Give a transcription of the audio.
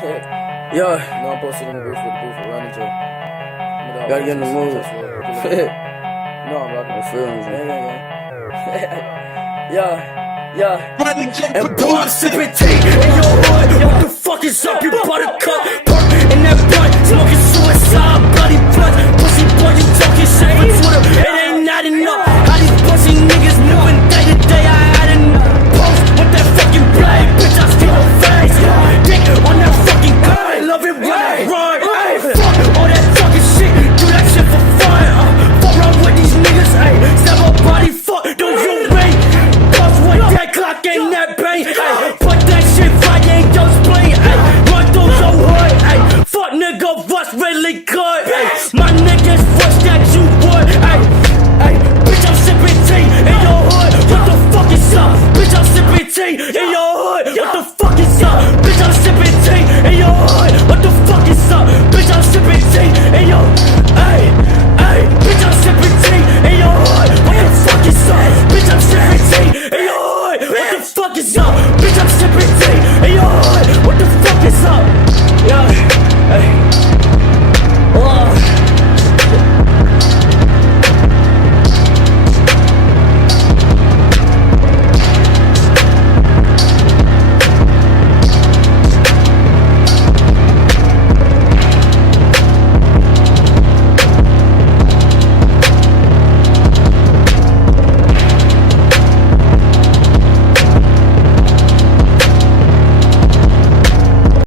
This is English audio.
Yeah, No, I'm posted in the booth with the booth around each other. gotta get in the mood. No, I'm rocking. I feel me. Yeah. And boy, sipping tea in your heart. What the